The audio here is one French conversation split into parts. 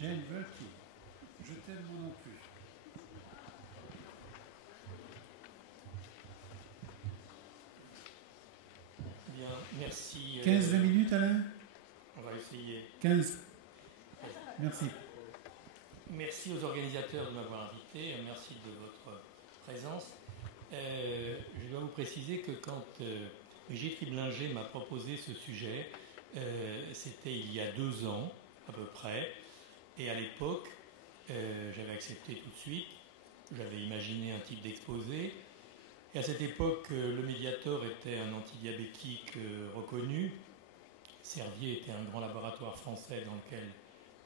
Jane Verty, je t'aime moi non plus. Bien, merci. 15-20 minutes, Alain? On va essayer. 15. Merci. Merci aux organisateurs de m'avoir invité. Merci de votre présence. Je dois vous préciser que quand Brigitte Riblinger m'a proposé ce sujet, c'était il y a 2 ans à peu près. Et à l'époque, j'avais accepté tout de suite. J'avais imaginé un type d'exposé. Et à cette époque, le Mediator était un antidiabétique reconnu. Servier était un grand laboratoire français dans lequel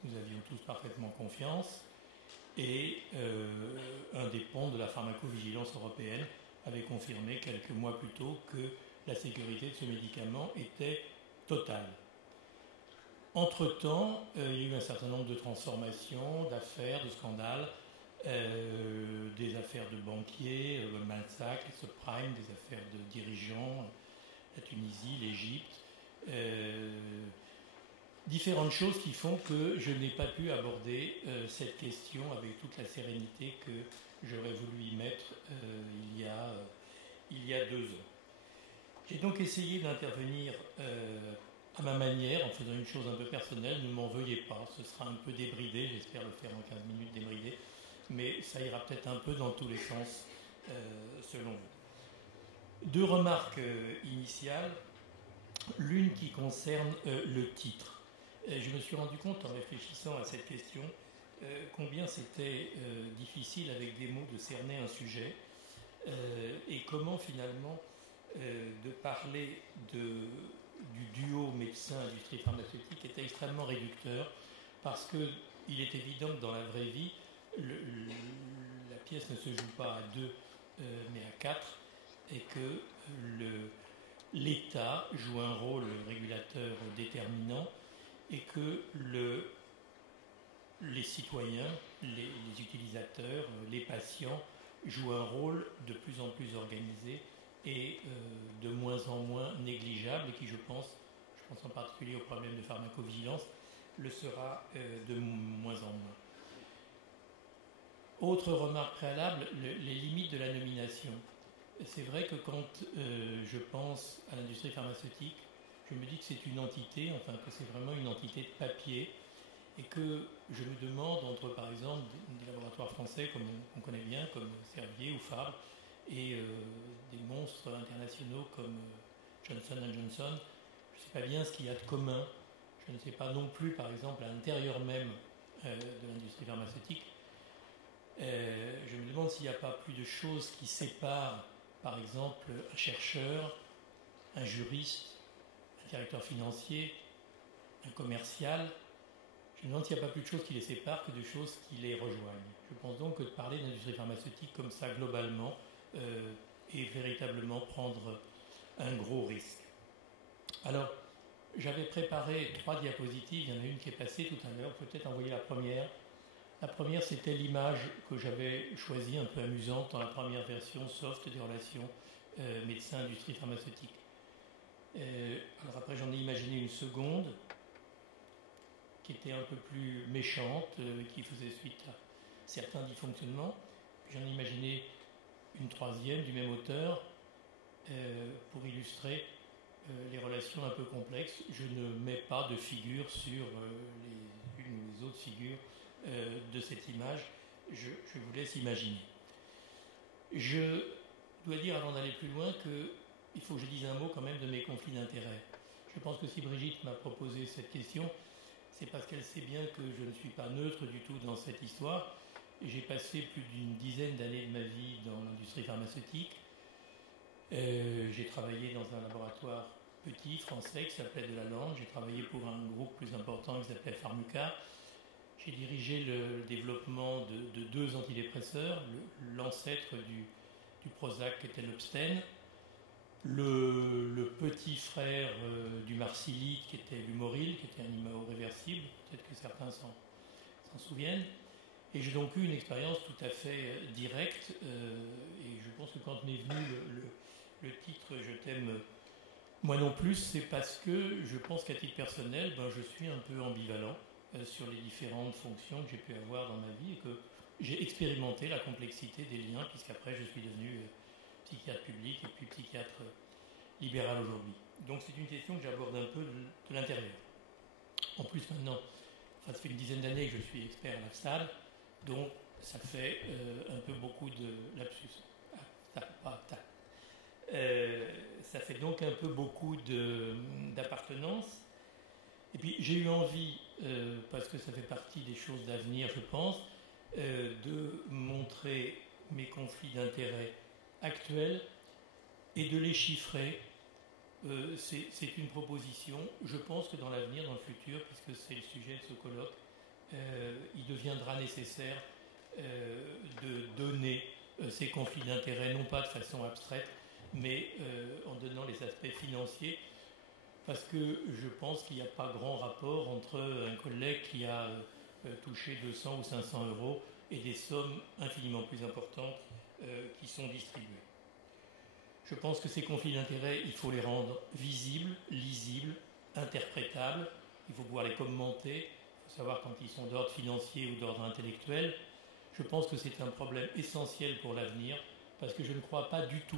nous avions tous parfaitement confiance. Et un des ponts de la pharmacovigilance européenne avait confirmé quelques mois plus tôt que la sécurité de ce médicament était totale. Entre-temps, il y a eu un certain nombre de transformations, d'affaires, de scandales, des affaires de banquiers, Goldman Sachs, les subprimes, des affaires de dirigeants, la Tunisie, l'Égypte, différentes choses qui font que je n'ai pas pu aborder cette question avec toute la sérénité que j'aurais voulu y mettre il y a 2 ans. J'ai donc essayé d'intervenir à ma manière, en faisant une chose un peu personnelle. Ne m'en veuillez pas, ce sera un peu débridé, j'espère le faire en 15 minutes débridé, mais ça ira peut-être un peu dans tous les sens selon vous. 2 remarques initiales, l'une qui concerne le titre. Je me suis rendu compte en réfléchissant à cette question combien c'était difficile avec des mots de cerner un sujet et comment finalement de parler du duo médecin-industrie pharmaceutique était extrêmement réducteur parce qu'il est évident que dans la vraie vie, la pièce ne se joue pas à 2 mais à 4 et que l'État joue un rôle régulateur déterminant et que les citoyens, les utilisateurs, les patients jouent un rôle de plus en plus organisé et de moins en moins négligeable et qui, je pense en particulier au problème de pharmacovigilance, le sera de moins en moins. Autre remarque préalable, les limites de la nomination. C'est vrai que quand je pense à l'industrie pharmaceutique, je me dis que c'est une entité, enfin que c'est vraiment une entité de papier, et que je me demande entre, par exemple, des laboratoires français comme on connaît bien, comme Servier ou Fabre, et des monstres internationaux comme Johnson & Johnson, je ne sais pas bien ce qu'il y a de commun. Je ne sais pas non plus, par exemple, à l'intérieur même de l'industrie pharmaceutique. Je me demande s'il n'y a pas plus de choses qui séparent, par exemple, un chercheur, un juriste, un directeur financier, un commercial. Je me demande s'il n'y a pas plus de choses qui les séparent que de choses qui les rejoignent. Je pense donc que de parler d'industrie pharmaceutique comme ça, globalement, est véritablement prendre un gros risque. Alors, j'avais préparé 3 diapositives. Il y en a une qui est passée tout à l'heure. Peut-être envoyer la première. La première, c'était l'image que j'avais choisie, un peu amusante, dans la première version soft des relations médecin-industrie pharmaceutique. Alors après, j'en ai imaginé une seconde qui était un peu plus méchante, qui faisait suite à certains dysfonctionnements. J'en ai imaginé une 3e du même auteur pour illustrer les relations un peu complexes. Je ne mets pas de figure sur une ou les autres figures de cette image. Je vous laisse imaginer. Je dois dire, avant d'aller plus loin, qu'il faut que je dise un mot quand même de mes conflits d'intérêts. Je pense que si Brigitte m'a proposé cette question, c'est parce qu'elle sait bien que je ne suis pas neutre du tout dans cette histoire. J'ai passé plus d'une dizaine d'années de ma vie dans l'industrie pharmaceutique. J'ai travaillé dans un laboratoire petit, français, qui s'appelait Delalande. J'ai travaillé pour un groupe plus important qui s'appelait Pharmuca. J'ai dirigé le développement de 2 antidépresseurs, l'ancêtre du Prozac qui était l'Obsten, le petit frère du Marsilite qui était l'Humoril, qui était un IMAO réversible, peut-être que certains s'en souviennent. Et j'ai donc eu une expérience tout à fait directe, et je pense que quand m'est venu le titre « Je t'aime moi non plus », c'est parce que je pense qu'à titre personnel, je suis un peu ambivalent sur les différentes fonctions que j'ai pu avoir dans ma vie et que j'ai expérimenté la complexité des liens, puisqu'après je suis devenu psychiatre public et puis psychiatre libéral aujourd'hui. Donc c'est une question que j'aborde un peu de l'intérieur. En plus maintenant, ça fait une dizaine d'années que je suis expert à l'AFSAL, donc ça fait un peu beaucoup de lapsus. Ça fait donc un peu beaucoup d'appartenance. Et puis j'ai eu envie, parce que ça fait partie des choses d'avenir, je pense, de montrer mes conflits d'intérêts actuels et de les chiffrer. C'est une proposition. Je pense que dans l'avenir, dans le futur, puisque c'est le sujet de ce colloque, il deviendra nécessaire de donner ces conflits d'intérêts, non pas de façon abstraite, mais en donnant les aspects financiers, parce que je pense qu'il n'y a pas grand rapport entre un collègue qui a touché 200 ou 500 euros et des sommes infiniment plus importantes qui sont distribuées. Je pense que ces conflits d'intérêts, il faut les rendre visibles, lisibles, interprétables, il faut pouvoir les commenter, il faut savoir quand ils sont d'ordre financier ou d'ordre intellectuel. Je pense que c'est un problème essentiel pour l'avenir, parce que je ne crois pas du tout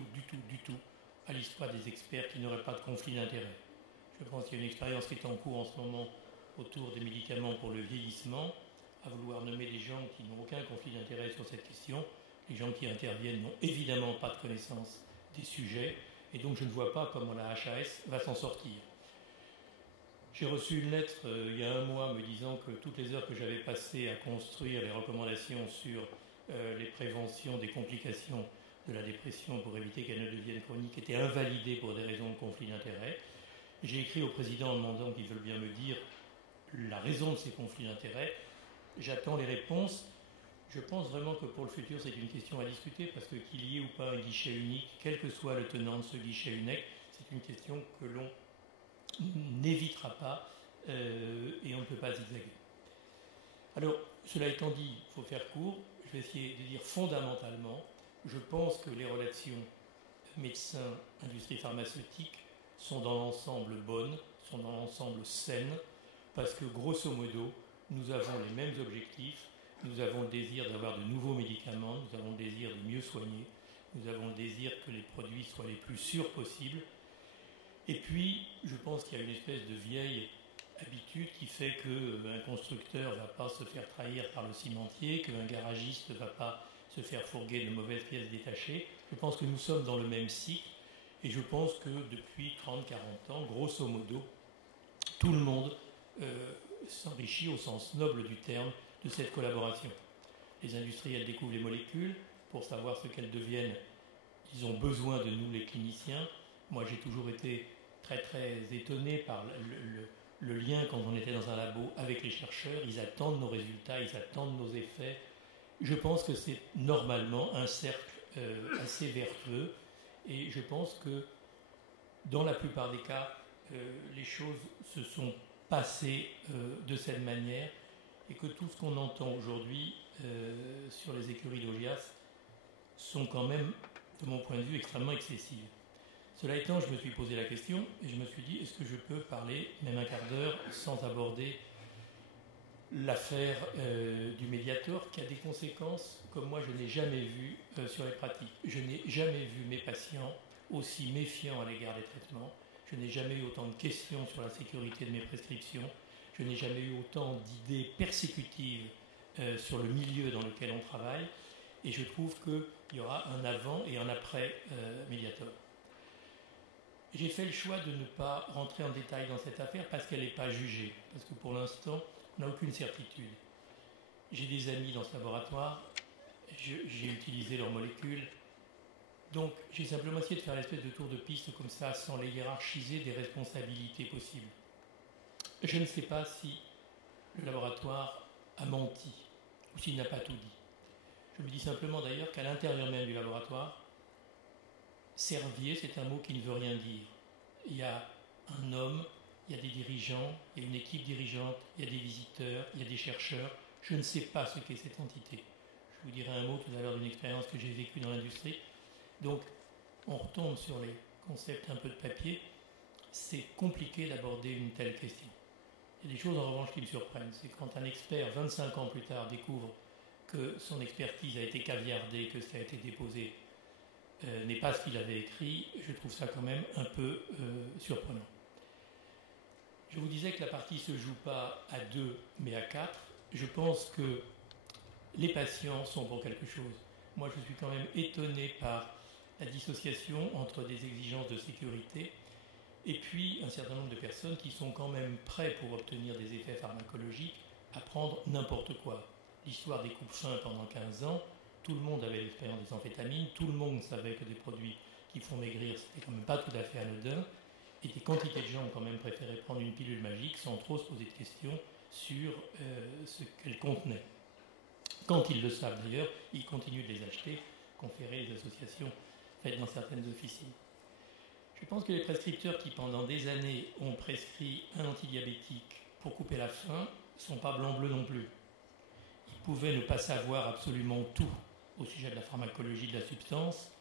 à l'histoire des experts qui n'auraient pas de conflit d'intérêts. Je pense qu'il y a une expérience qui est en cours en ce moment autour des médicaments pour le vieillissement, à vouloir nommer des gens qui n'ont aucun conflit d'intérêt sur cette question. Les gens qui interviennent n'ont évidemment pas de connaissance des sujets, et donc je ne vois pas comment la HAS va s'en sortir. J'ai reçu une lettre il y a un mois me disant que toutes les heures que j'avais passées à construire les recommandations sur les préventions des complications de la dépression pour éviter qu'elle ne devienne chronique étaient invalidées pour des raisons de conflit d'intérêts. J'ai écrit au président en demandant qu'il veuille bien me dire la raison de ces conflits d'intérêts. J'attends les réponses. Je pense vraiment que pour le futur, c'est une question à discuter, parce que qu'il y ait ou pas un guichet unique, quel que soit le tenant de ce guichet unique, c'est une question que l'on n'évitera pas et on ne peut pas zigzaguer. Alors, cela étant dit, il faut faire court. Je vais essayer de dire fondamentalement, je pense que les relations médecins-industrie pharmaceutique sont dans l'ensemble bonnes, sont dans l'ensemble saines, parce que grosso modo, nous avons les mêmes objectifs. Nous avons le désir d'avoir de nouveaux médicaments, nous avons le désir de mieux soigner, nous avons le désir que les produits soient les plus sûrs possibles. Et puis, je pense qu'il y a une espèce de vieille habitude qui fait qu'un constructeur ne va pas se faire trahir par le cimentier, qu'un garagiste ne va pas se faire fourguer de mauvaises pièces détachées. Je pense que nous sommes dans le même cycle, et je pense que depuis 30-40 ans, grosso modo, tout le monde s'enrichit au sens noble du terme de cette collaboration. Les industriels découvrent les molécules. Pour savoir ce qu'elles deviennent, ils ont besoin de nous, les cliniciens. Moi, j'ai toujours été très étonné par le lien quand on était dans un labo avec les chercheurs. Ils attendent nos résultats, ils attendent nos effets. Je pense que c'est normalement un cercle assez vertueux, et je pense que dans la plupart des cas, les choses se sont passées de cette manière, et que tout ce qu'on entend aujourd'hui sur les écuries d'Augias sont quand même, de mon point de vue, extrêmement excessives. Cela étant, je me suis posé la question et je me suis dit, est-ce que je peux parler même un quart d'heure sans aborder l'affaire du Mediator, qui a des conséquences comme moi je n'ai jamais vues sur les pratiques. Je n'ai jamais vu mes patients aussi méfiants à l'égard des traitements. Je n'ai jamais eu autant de questions sur la sécurité de mes prescriptions. Je n'ai jamais eu autant d'idées persécutives sur le milieu dans lequel on travaille. Et je trouve qu'il y aura un avant et un après Mediator. J'ai fait le choix de ne pas rentrer en détail dans cette affaire parce qu'elle n'est pas jugée. Parce que pour l'instant, on n'a aucune certitude. J'ai des amis dans ce laboratoire, j'ai utilisé leurs molécules. Donc j'ai simplement essayé de faire l'espèce de tour de piste comme ça, sans les hiérarchiser des responsabilités possibles. Je ne sais pas si le laboratoire a menti ou s'il n'a pas tout dit. Je me dis simplement d'ailleurs qu'à l'intérieur même du laboratoire, Servier, c'est un mot qui ne veut rien dire. Il y a un homme, il y a des dirigeants, il y a une équipe dirigeante, il y a des visiteurs, il y a des chercheurs. Je ne sais pas ce qu'est cette entité. Je vous dirai un mot tout à l'heure d'une expérience que j'ai vécue dans l'industrie. Donc, on retombe sur les concepts un peu de papier. C'est compliqué d'aborder une telle question. Il y a des choses en revanche qui me surprennent. C'est quand un expert, 25 ans plus tard, découvre que son expertise a été caviardée, que ce qui a été déposé n'est pas ce qu'il avait écrit, je trouve ça quand même un peu surprenant. Je vous disais que la partie ne se joue pas à 2 mais à 4. Je pense que les patients sont pour quelque chose. Moi, je suis quand même étonné par la dissociation entre des exigences de sécurité et puis un certain nombre de personnes qui sont quand même prêts pour obtenir des effets pharmacologiques à prendre n'importe quoi. L'histoire des coupes fins pendant 15 ans, tout le monde avait l'expérience des amphétamines, tout le monde savait que des produits qui font maigrir, c'était quand même pas tout à fait anodin, et des quantités de gens ont quand même préféré prendre une pilule magique sans trop se poser de questions sur ce qu'elle contenait. Quand ils le savent d'ailleurs, ils continuent de les acheter, conférer les associations faites dans certaines officines. Je pense que les prescripteurs qui pendant des années ont prescrit un antidiabétique pour couper la faim ne sont pas blanc-bleu non plus. Ils pouvaient ne pas savoir absolument tout au sujet de la pharmacologie de la substance.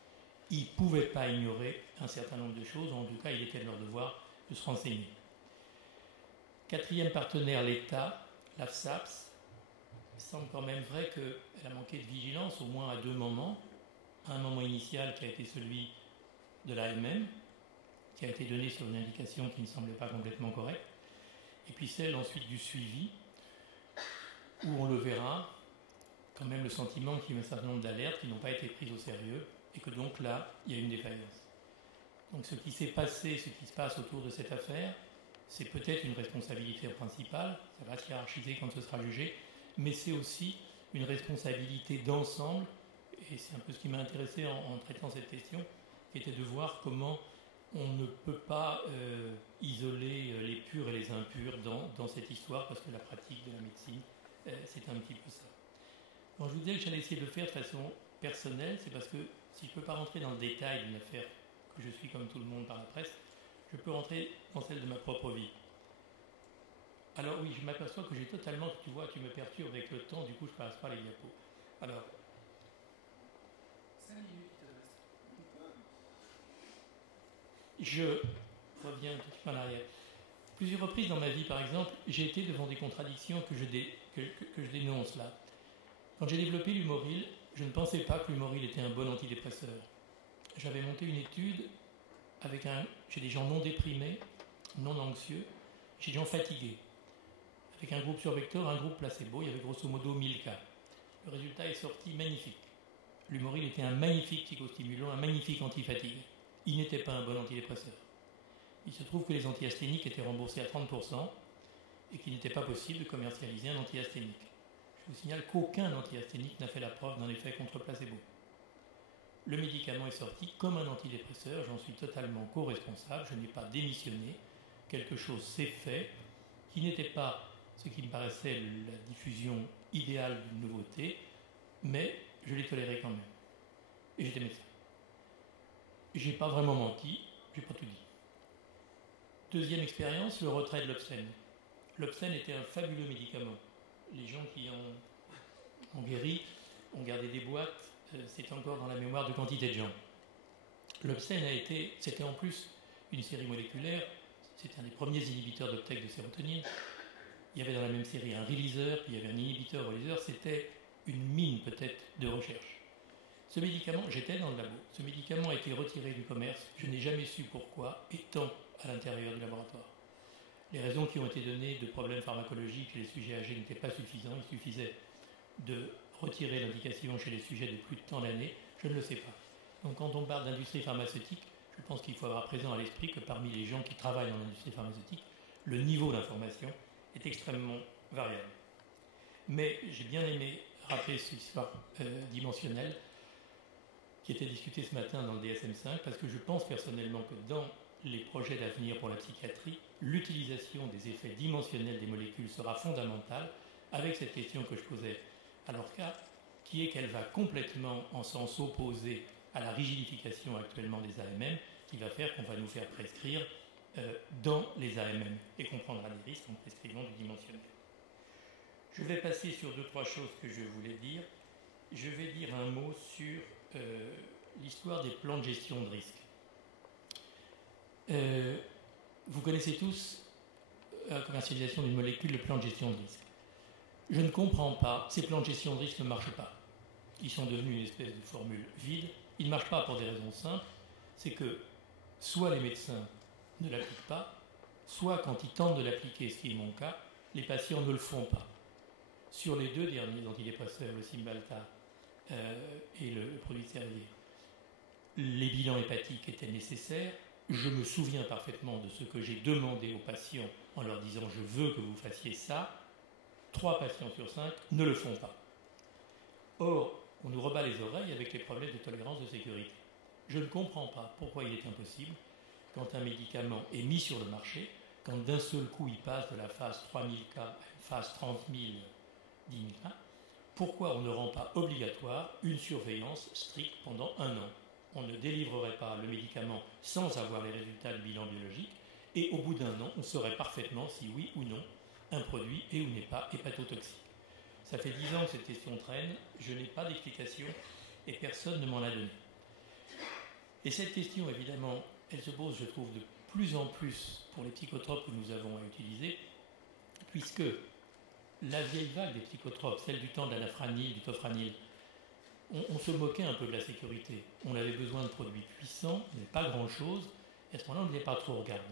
Ils ne pouvaient pas ignorer un certain nombre de choses, en tout cas il était de leur devoir de se renseigner. Quatrième partenaire, l'État, l'AFSAPS, il semble quand même vrai qu'elle a manqué de vigilance au moins à 2 moments. Un moment initial qui a été celui de l'AMM, qui a été donné sur une indication qui ne semblait pas complètement correcte, et puis celle ensuite du suivi, où on le verra, quand même le sentiment qu'il y a un certain nombre d'alertes qui n'ont pas été prises au sérieux, et que donc là, il y a une défaillance. Donc ce qui s'est passé, ce qui se passe autour de cette affaire, c'est peut-être une responsabilité principale, ça va se hiérarchiser quand ce sera jugé, mais c'est aussi une responsabilité d'ensemble, et c'est un peu ce qui m'a intéressé en traitant cette question, qui était de voir comment on ne peut pas isoler les purs et les impurs dans cette histoire, parce que la pratique de la médecine, c'est un petit peu ça. Quand je vous disais que j'allais essayer de le faire de façon personnelle, c'est parce que si je ne peux pas rentrer dans le détail d'une affaire que je suis comme tout le monde par la presse, je peux rentrer dans celle de ma propre vie. Alors oui, je m'aperçois que j'ai totalement, tu vois, tu me perturbes avec le temps, du coup je ne passe pas les diapos. Alors, 5 minutes. Je reviens un petit peu en arrière. Plusieurs reprises dans ma vie, par exemple, j'ai été devant des contradictions que je dénonce là. Quand j'ai développé l'Humoril, je ne pensais pas que l'Humoril était un bon antidépresseur. J'avais monté une étude chez des gens non déprimés, non anxieux, chez des gens fatigués, avec un groupe survecteur, un groupe placebo. Il y avait grosso modo 1000 cas. Le résultat est sorti magnifique. L'Humoril était un magnifique psychostimulant, un magnifique antifatigue. Il n'était pas un bon antidépresseur. Il se trouve que les antiasthéniques étaient remboursés à 30% et qu'il n'était pas possible de commercialiser un antiasthénique. Je vous signale qu'aucun antiasthénique n'a fait la preuve d'un effet contre placebo. Le médicament est sorti comme un antidépresseur, j'en suis totalement co-responsable, je n'ai pas démissionné, quelque chose s'est fait, qui n'était pas ce qui me paraissait la diffusion idéale d'une nouveauté, mais je l'ai toléré quand même. Et j'étais médecin. J'ai pas vraiment menti, j'ai pas tout dit. Deuxième expérience, le retrait de l'Obscène. L'Obscène était un fabuleux médicament. Les gens qui ont guéri ont gardé des boîtes, c'est encore dans la mémoire de quantité de gens. L'Obscène c'était en plus une série moléculaire, c'était un des premiers inhibiteurs d'uptake de sérotonine. Il y avait dans la même série un releaser, puis il y avait un inhibiteur releaser, c'était une mine peut-être de recherche. Ce médicament, j'étais dans le labo, ce médicament a été retiré du commerce, je n'ai jamais su pourquoi, étant à l'intérieur du laboratoire. Les raisons qui ont été données de problèmes pharmacologiques chez les sujets âgés n'étaient pas suffisantes, il suffisait de retirer l'indication chez les sujets de plus de tant d'années, je ne le sais pas. Donc quand on parle d'industrie pharmaceutique, je pense qu'il faut avoir présent à l'esprit que parmi les gens qui travaillent dans l'industrie pharmaceutique, le niveau d'information est extrêmement variable. Mais j'ai bien aimé rappeler cette histoire dimensionnelle qui était discutée ce matin dans le DSM-5, parce que je pense personnellement que dans les projets d'avenir pour la psychiatrie, l'utilisation des effets dimensionnels des molécules sera fondamentale, avec cette question que je posais à Lorca, qui est qu'elle va complètement en sens opposé à la rigidification actuellement des AMM, qui va faire qu'on va nous faire prescrire dans les AMM et qu'on prendra des risques en prescrivant du dimensionnel. Je vais passer sur 2-3 choses que je voulais dire. Je vais dire un mot sur l'histoire des plans de gestion de risque. Vous connaissez tous la commercialisation d'une molécule le plan de gestion de risque. Je ne comprends pas, ces plans de gestion de risque ne marchent pas. Ils sont devenus une espèce de formule vide. Ils ne marchent pas pour des raisons simples. C'est que soit les médecins ne l'appliquent pas, soit quand ils tentent de l'appliquer, ce qui est mon cas, les patients ne le font pas. Sur les deux derniers antidépresseurs, le Cymbalta et le produit Servier, les bilans hépatiques étaient nécessaires. Je me souviens parfaitement de ce que j'ai demandé aux patients en leur disant « je veux que vous fassiez ça ». 3 patients sur 5 ne le font pas. Or, on nous rebat les oreilles avec les problèmes de tolérance de sécurité. Je ne comprends pas pourquoi il est impossible, quand un médicament est mis sur le marché, quand d'un seul coup il passe de la phase 3000 cas à une phase 30 000, 10 000 cas, pourquoi on ne rend pas obligatoire une surveillance stricte pendant 1 an. On ne délivrerait pas le médicament sans avoir les résultats du bilan biologique, et au bout d'1 an, on saurait parfaitement si oui ou non un produit est ou n'est pas hépatotoxique. Ça fait 10 ans que cette question traîne, je n'ai pas d'explication et personne ne m'en a donné. Et cette question, évidemment, elle se pose, je trouve, de plus en plus pour les psychotropes que nous avons à utiliser, puisque la vieille vague des psychotropes, celle du temps de l'anafranil, du tofranil, on se moquait un peu de la sécurité. On avait besoin de produits puissants, mais pas grand-chose, et à ce moment-là, on ne devait pas trop regarder.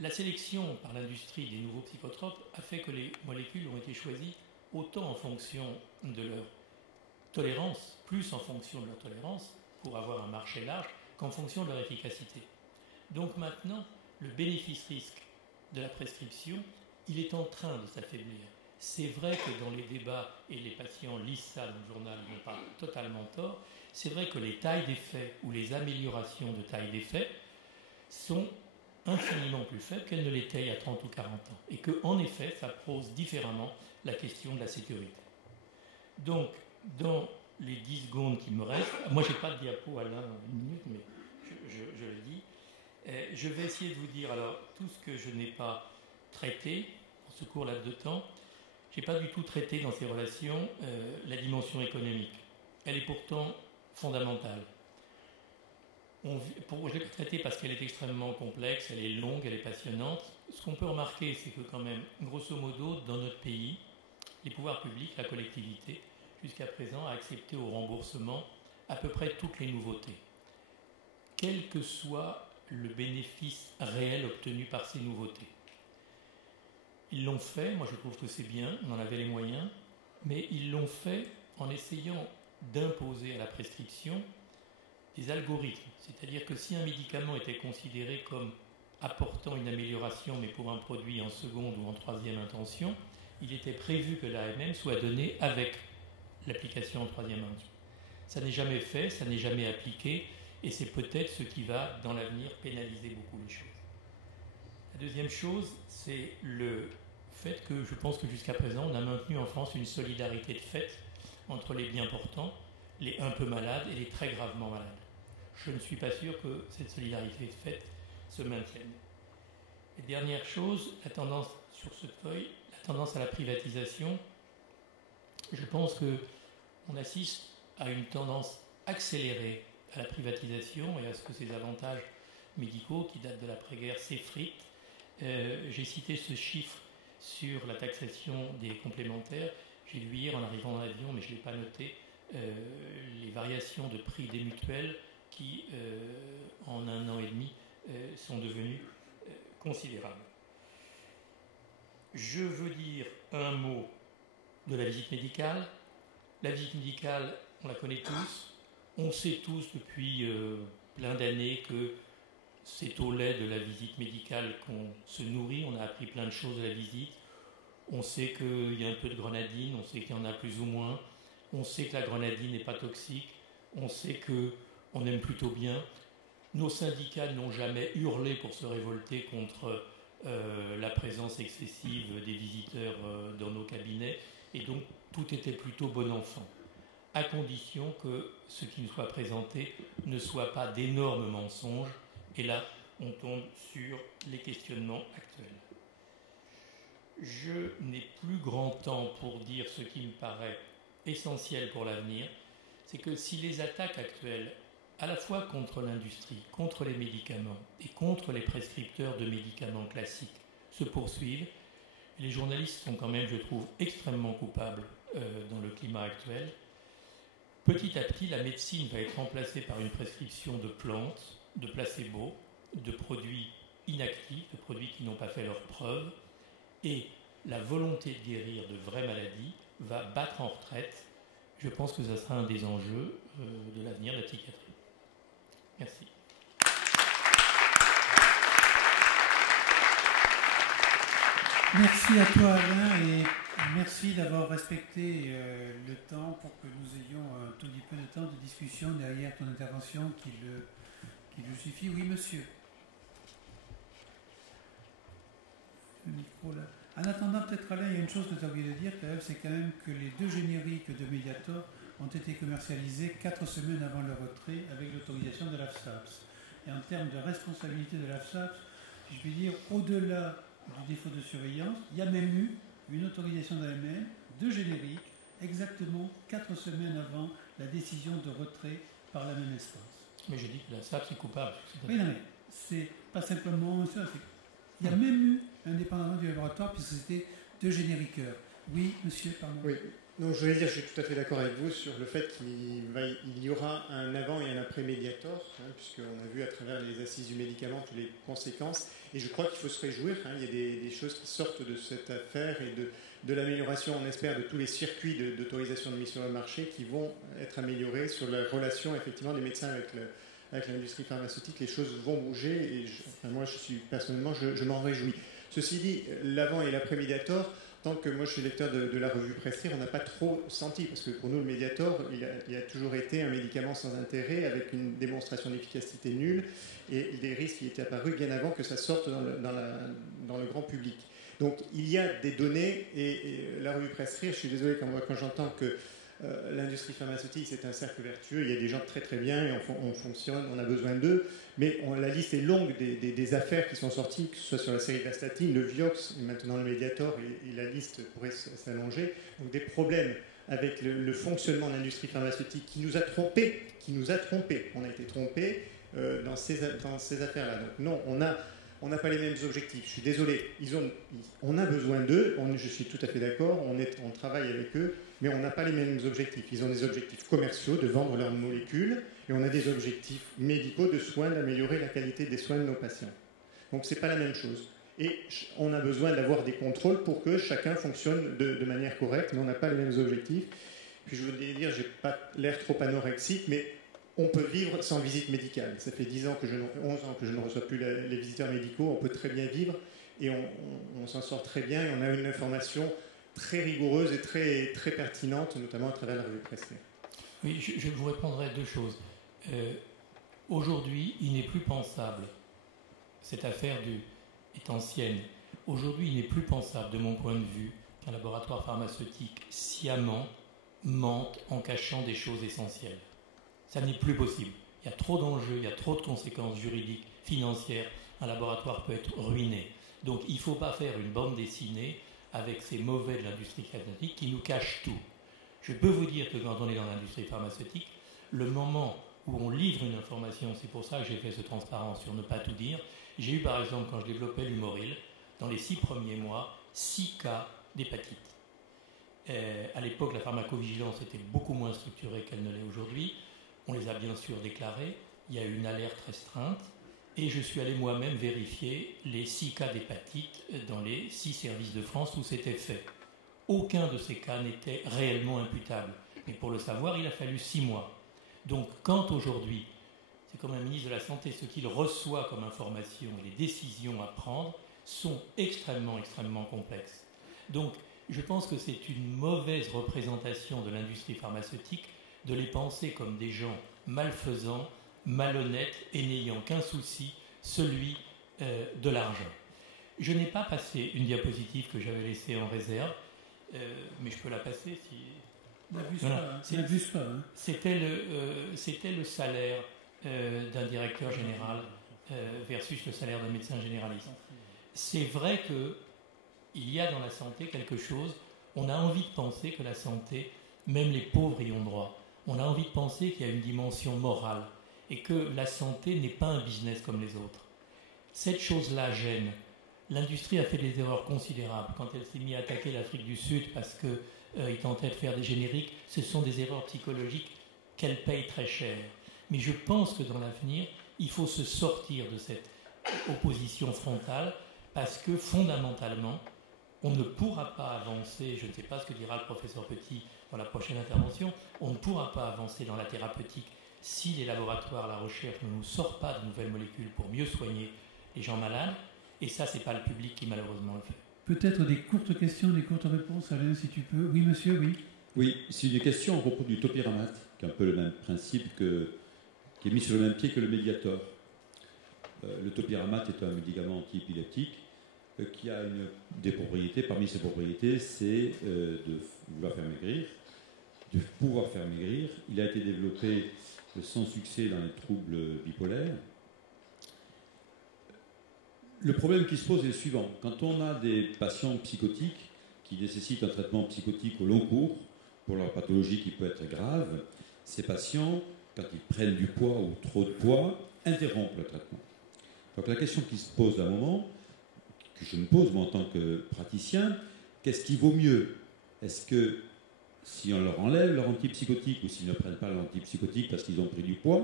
La sélection par l'industrie des nouveaux psychotropes a fait que les molécules ont été choisies autant en fonction de leur tolérance, plus en fonction de leur tolérance, pour avoir un marché large, qu'en fonction de leur efficacité. Donc maintenant, le bénéfice-risque de la prescription, il est en train de s'affaiblir. C'est vrai que dans les débats, et les patients lisent ça dans le journal, ils n'ont pas totalement tort, c'est vrai que les tailles d'effet ou les améliorations de taille d'effet sont infiniment plus faibles qu'elles ne l'étaient il y a 30 ou 40 ans. Et qu'en effet, ça pose différemment la question de la sécurité. Donc, dans les 10 secondes qui me restent, moi je n'ai pas de diapo à une minute, mais je le dis, je vais essayer de vous dire alors tout ce que je n'ai pas traité en ce court laps de temps. Je n'ai pas du tout traité dans ces relations la dimension économique. Elle est pourtant fondamentale. Je l'ai traitée parce qu'elle est extrêmement complexe, elle est longue, elle est passionnante. Ce qu'on peut remarquer, c'est que quand même, grosso modo, dans notre pays, les pouvoirs publics, la collectivité, jusqu'à présent, a accepté au remboursement à peu près toutes les nouveautés, quel que soit le bénéfice réel obtenu par ces nouveautés. Ils l'ont fait, moi je trouve que c'est bien, on en avait les moyens, mais ils l'ont fait en essayant d'imposer à la prescription des algorithmes. C'est-à-dire que si un médicament était considéré comme apportant une amélioration, mais pour un produit en seconde ou en troisième intention, il était prévu que l'AMM soit donné avec l'application en troisième intention. Ça n'est jamais fait, ça n'est jamais appliqué, et c'est peut-être ce qui va, dans l'avenir, pénaliser beaucoup les choses. La deuxième chose, c'est le fait que je pense que jusqu'à présent, on a maintenu en France une solidarité de fait entre les bien portants, les un peu malades et les très gravement malades. Je ne suis pas sûr que cette solidarité de fait se maintienne. Et dernière chose, la tendance sur cette feuille, la tendance à la privatisation, je pense qu'on assiste à une tendance accélérée à la privatisation et à ce que ces avantages médicaux qui datent de l'après-guerre s'effritent. J'ai cité ce chiffre sur la taxation des complémentaires. J'ai lu hier en arrivant dans l'avion, mais je ne l'ai pas noté, les variations de prix des mutuelles qui, en 1 an et demi, sont devenues considérables. Je veux dire un mot de la visite médicale. La visite médicale, on la connaît tous. On sait tous depuis plein d'années que c'est au lait de la visite médicale qu'on se nourrit. On a appris plein de choses de la visite. On sait qu'il y a un peu de grenadine, on sait qu'il y en a plus ou moins. On sait que la grenadine n'est pas toxique. On sait qu'on aime plutôt bien. Nos syndicats n'ont jamais hurlé pour se révolter contre la présence excessive des visiteurs dans nos cabinets. Et donc, tout était plutôt bon enfant, à condition que ce qui nous soit présenté ne soit pas d'énormes mensonges. Et là, on tombe sur les questionnements actuels. Je n'ai plus grand temps pour dire ce qui me paraît essentiel pour l'avenir, c'est que si les attaques actuelles à la fois contre l'industrie, contre les médicaments et contre les prescripteurs de médicaments classiques se poursuivent. Les journalistes sont quand même, je trouve, extrêmement coupables dans le climat actuel. Petit à petit, la médecine va être remplacée par une prescription de plantes, de placebos, de produits inactifs, de produits qui n'ont pas fait leurs preuves, et la volonté de guérir de vraies maladies va battre en retraite. Je pense que ça sera un des enjeux de l'avenir de la psychiatrie. Merci. Merci à toi Alain et merci d'avoir respecté le temps pour que nous ayons un tout petit peu de temps de discussion derrière ton intervention qui le suffit. Oui monsieur. Le micro là. En attendant peut-être Alain, il y a une chose que tu as oublié de dire quand même, c'est quand même que les 2 génériques de Mediator ont été commercialisés 4 semaines avant leur retrait avec l'autorisation de l'AFSAPS. Et en termes de responsabilité de l'AFSAPS, si je puis dire, au-delà du défaut de surveillance, il y a même eu une autorisation de l'AMM, 2 génériques, exactement 4 semaines avant la décision de retrait par la même instance. Mais je dis que l'AFSAPS est coupable. Oui, non, mais c'est pas simplement ça. Il y a même eu, indépendamment du laboratoire, puisque c'était 2 génériqueurs. Oui, monsieur, pardon. Oui, donc je voulais dire, je suis tout à fait d'accord avec vous sur le fait qu'il y aura un avant et un après Mediator, puisqu'on a vu à travers les assises du médicament toutes les conséquences. Et je crois qu'il faut se réjouir. Il y a des choses qui sortent de cette affaire et de l'amélioration, on espère, de tous les circuits d'autorisation de mise sur le marché qui vont être améliorés sur la relation, effectivement, des médecins avec l'industrie pharmaceutique. Les choses vont bouger et moi, personnellement, je m'en réjouis. Ceci dit, l'avant et l'après Mediator, tant que moi je suis lecteur de la revue Prescrire, on n'a pas trop senti, parce que pour nous le Mediator, il a toujours été un médicament sans intérêt, avec une démonstration d'efficacité nulle, et des risques qui étaient apparus bien avant que ça sorte dans le grand public. Donc il y a des données, et la revue Prescrire, je suis désolé quand j'entends que l'industrie pharmaceutique c'est un cercle vertueux, il y a des gens très très bien, et on fonctionne, on a besoin d'eux, mais la liste est longue des affaires qui sont sorties, que ce soit sur la série de la statine, le Vioxx, et maintenant le Mediator, et la liste pourrait s'allonger. Donc des problèmes avec le fonctionnement de l'industrie pharmaceutique qui nous a trompés, on a été trompés dans ces affaires-là. Donc non, on n'a pas les mêmes objectifs. Je suis désolé, on a besoin d'eux, je suis tout à fait d'accord, on travaille avec eux, mais on n'a pas les mêmes objectifs. Ils ont des objectifs commerciaux de vendre leurs molécules, et on a des objectifs médicaux de soins, d'améliorer la qualité des soins de nos patients. Donc ce n'est pas la même chose. Et on a besoin d'avoir des contrôles pour que chacun fonctionne de manière correcte, mais on n'a pas les mêmes objectifs. Puis je voudrais dire, je n'ai pas l'air trop anorexique, mais on peut vivre sans visite médicale. Ça fait 11 ans que je ne reçois plus les visiteurs médicaux. On peut très bien vivre et on s'en sort très bien. Et on a une information très rigoureuse et très, très pertinente, notamment à travers la revue Prescrire. Oui, je vous répondrai 2 choses. Aujourd'hui, il n'est plus pensable, cette affaire est ancienne, aujourd'hui il n'est plus pensable, de mon point de vue, qu'un laboratoire pharmaceutique sciemment mente en cachant des choses essentielles. Ça n'est plus possible. Il y a trop d'enjeux, il y a trop de conséquences juridiques, financières. Un laboratoire peut être ruiné. Donc il ne faut pas faire une bande dessinée avec ces mauvais de l'industrie pharmaceutique qui nous cachent tout. Je peux vous dire que quand on est dans l'industrie pharmaceutique, le moment où on livre une information, c'est pour ça que j'ai fait ce transparence sur ne pas tout dire. J'ai eu par exemple, quand je développais l'Humoril, dans les 6 premiers mois, 6 cas d'hépatite. À l'époque, la pharmacovigilance était beaucoup moins structurée qu'elle ne l'est aujourd'hui. On les a bien sûr déclarés, il y a eu une alerte restreinte, et je suis allé moi-même vérifier les 6 cas d'hépatite dans les 6 services de France où c'était fait. Aucun de ces cas n'était réellement imputable. Mais pour le savoir, il a fallu 6 mois. Donc quand aujourd'hui, c'est comme un ministre de la Santé, ce qu'il reçoit comme information, les décisions à prendre sont extrêmement, extrêmement complexes. Donc je pense que c'est une mauvaise représentation de l'industrie pharmaceutique de les penser comme des gens malfaisants, malhonnêtes et n'ayant qu'un souci, celui de l'argent. Je n'ai pas passé une diapositive que j'avais laissée en réserve, mais je peux la passer si... N'abuse pas. C'était le salaire d'un directeur général versus le salaire d'un médecin généraliste. C'est vrai qu'il y a dans la santé quelque chose, on a envie de penser que la santé, même les pauvres y ont droit. On a envie de penser qu'il y a une dimension morale. et que la santé n'est pas un business comme les autres. Cette chose-là gêne. L'industrie a fait des erreurs considérables quand elle s'est mise à attaquer l'Afrique du Sud parce qu'ils tentaient de faire des génériques. Ce sont des erreurs psychologiques qu'elle paye très cher. Mais je pense que dans l'avenir, il faut se sortir de cette opposition frontale parce que fondamentalement, on ne pourra pas avancer, je ne sais pas ce que dira le professeur Petit dans la prochaine intervention, on ne pourra pas avancer dans la thérapeutique si les laboratoires, la recherche ne nous sortent pas de nouvelles molécules pour mieux soigner les gens malades. Et ça, ce n'est pas le public qui malheureusement le fait. Peut-être des courtes questions, des courtes réponses, Alain, si tu peux. Oui, monsieur, oui. Oui, c'est une question à propos du topiramate, qui est un peu le même principe, qui est mis sur le même pied que le Mediator. Le topiramate est un médicament antiépileptique qui a des propriétés. Parmi ses propriétés, c'est de vouloir faire maigrir, de pouvoir faire maigrir. Il a été développé sans succès dans les troubles bipolaires. Le problème qui se pose est le suivant. Quand on a des patients psychotiques qui nécessitent un traitement psychotique au long cours, pour leur pathologie qui peut être grave, ces patients, quand ils prennent du poids ou trop de poids, interrompent le traitement. Donc la question qui se pose à un moment, que je me pose moi en tant que praticien, qu'est-ce qui vaut mieux? Est-ce que si on leur enlève leur antipsychotique ou s'ils ne prennent pas l'antipsychotique parce qu'ils ont pris du poids,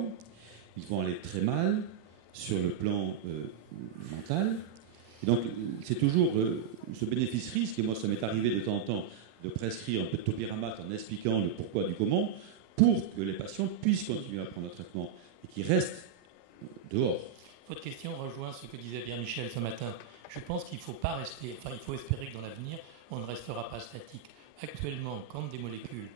ils vont aller très mal sur le plan mental. Et donc, c'est toujours ce bénéfice-risque, et moi, ça m'est arrivé de temps en temps de prescrire un peu de topiramate en expliquant le pourquoi du comment, pour que les patients puissent continuer à prendre le traitement et qu'ils restent dehors. Votre question rejoint ce que disait bien Michel ce matin. Je pense qu'il ne faut pas rester, il faut espérer que dans l'avenir, on ne restera pas statique. Actuellement, quand des molécules,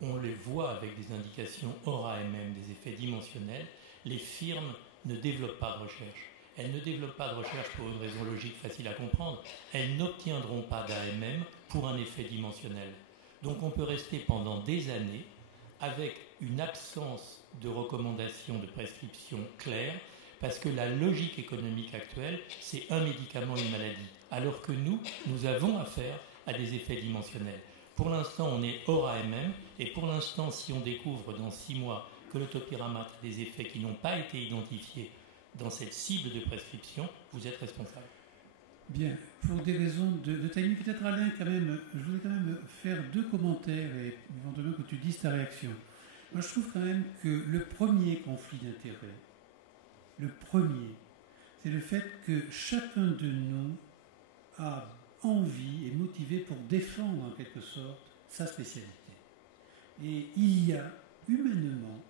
on les voit avec des indications hors AMM, des effets dimensionnels, les firmes ne développent pas de recherche. Elles ne développent pas de recherche pour une raison logique facile à comprendre. Elles n'obtiendront pas d'AMM pour un effet dimensionnel. Donc on peut rester pendant des années avec une absence de recommandations de prescription claires, parce que la logique économique actuelle, c'est un médicament, une maladie. Alors que nous avons affaire à des effets dimensionnels. Pour l'instant, on est hors AMM, et pour l'instant, si on découvre dans 6 mois que le topiramate a des effets qui n'ont pas été identifiés dans cette cible de prescription, vous êtes responsable. Bien, pour des raisons de timing, peut-être Alain, quand même, je voudrais quand même faire 2 commentaires et éventuellement que tu dises ta réaction. Moi, je trouve quand même que le premier conflit d'intérêts, c'est le fait que chacun de nous a envie et motivé pour défendre en quelque sorte sa spécialité. Et il y a humainement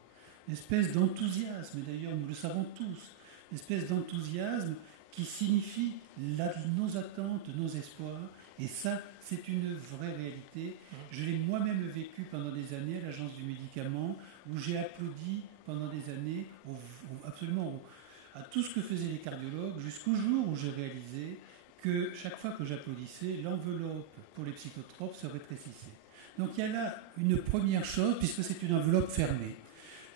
une espèce d'enthousiasme, et d'ailleurs nous le savons tous, une espèce d'enthousiasme qui signifie nos attentes, nos espoirs, et ça c'est une vraie réalité. Je l'ai moi-même vécu pendant des années à l'Agence du médicament, où j'ai applaudi pendant des années à tout ce que faisaient les cardiologues, jusqu'au jour où j'ai réalisé que chaque fois que j'applaudissais, l'enveloppe pour les psychotropes se rétrécissait. Donc il y a là une première chose, puisque c'est une enveloppe fermée.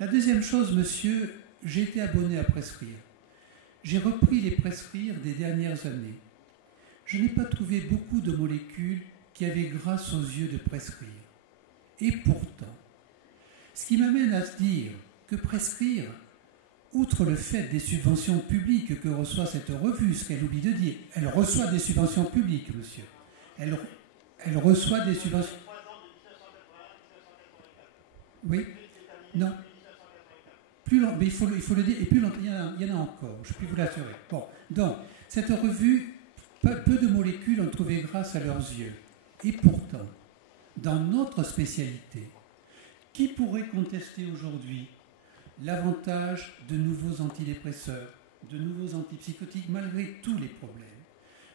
La deuxième chose, monsieur, j'ai été abonné à Prescrire. J'ai repris les Prescrire des dernières années. Je n'ai pas trouvé beaucoup de molécules qui avaient grâce aux yeux de Prescrire. Et pourtant, ce qui m'amène à se dire que Prescrire, outre le fait des subventions publiques que reçoit cette revue, ce qu'elle oublie de dire, elle reçoit des subventions publiques, monsieur. Elle reçoit des subventions... Oui. Non. Plus long, mais il faut le dire, et plus longtemps, il y en a encore, je peux vous l'assurer. Bon, donc, cette revue, peu de molécules ont trouvé grâce à leurs yeux. Et pourtant, dans notre spécialité, qui pourrait contester aujourd'hui l'avantage de nouveaux antidépresseurs, de nouveaux antipsychotiques, malgré tous les problèmes?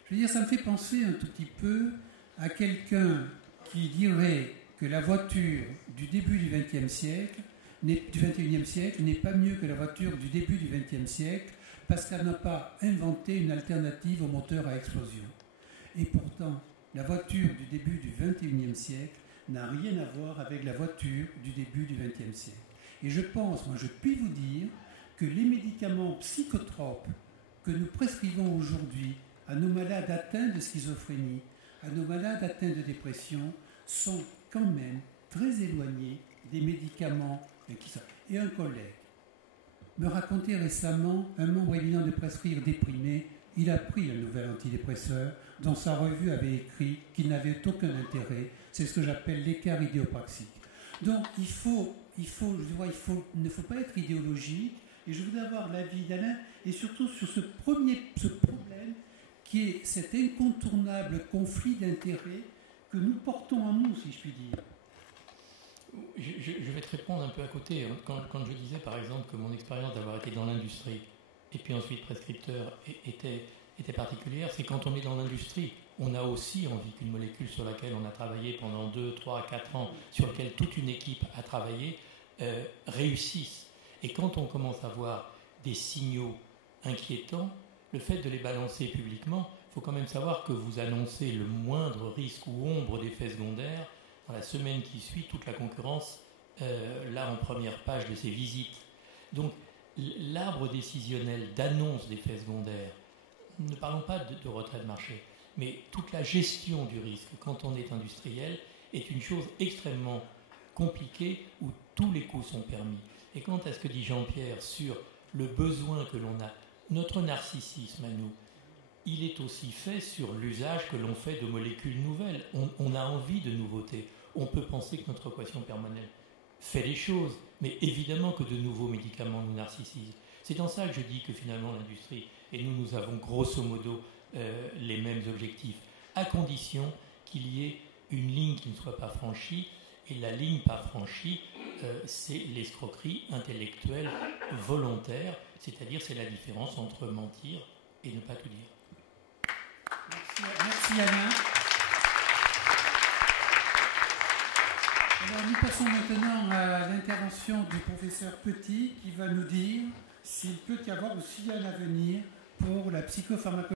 Je veux dire, ça me fait penser un tout petit peu à quelqu'un qui dirait que la voiture du début du XXe siècle, du XXIe siècle, n'est pas mieux que la voiture du début du XXe siècle parce qu'elle n'a pas inventé une alternative au moteur à explosion. Et pourtant, la voiture du début du XXIe siècle n'a rien à voir avec la voiture du début du XXe siècle. Et je pense, moi je puis vous dire, que les médicaments psychotropes que nous prescrivons aujourd'hui à nos malades atteints de schizophrénie, à nos malades atteints de dépression, sont quand même très éloignés des médicaments qui sont. Et un collègue me racontait récemment un membre éminent de Prescrire déprimé. Il a pris un nouvel antidépresseur dont sa revue avait écrit qu'il n'avait aucun intérêt. C'est ce que j'appelle l'écart idéopraxique. Donc il ne faut pas être idéologique. Et je voudrais avoir l'avis d'Alain, et surtout sur ce problème qui est cet incontournable conflit d'intérêts que nous portons en nous, si je puis dire. Je vais te répondre un peu à côté. Quand je disais par exemple que mon expérience d'avoir été dans l'industrie et puis ensuite prescripteur était particulière, c'est quand on est dans l'industrie, on a aussi envie qu'une molécule sur laquelle on a travaillé pendant 2, 3, 4 ans, sur laquelle toute une équipe a travaillé, réussisse. Et quand on commence à voir des signaux inquiétants, le fait de les balancer publiquement, il faut quand même savoir que vous annoncez le moindre risque ou ombre d'effets secondaires. Dans la semaine qui suit, toute la concurrence l'a en première page de ses visites. Donc l'arbre décisionnel d'annonce d'effets secondaires, ne parlons pas de retrait de marché, mais toute la gestion du risque quand on est industriel est une chose extrêmement compliquée où tous les coups sont permis. Et quant à ce que dit Jean-Pierre sur le besoin que l'on a, notre narcissisme à nous, il est aussi fait sur l'usage que l'on fait de molécules nouvelles. On a envie de nouveautés. On peut penser que notre équation permanente fait les choses, mais évidemment que de nouveaux médicaments nous narcissisent. C'est dans ça que je dis que finalement l'industrie, et nous avons grosso modo les mêmes objectifs, à condition qu'il y ait une ligne qui ne soit pas franchie, et la ligne pas franchie, c'est l'escroquerie intellectuelle volontaire, c'est-à-dire c'est la différence entre mentir et ne pas tout dire. Merci Alain. Alors, nous passons maintenant à l'intervention du professeur Petit qui va nous dire s'il peut y avoir aussi un avenir pour la psychopharmacologie.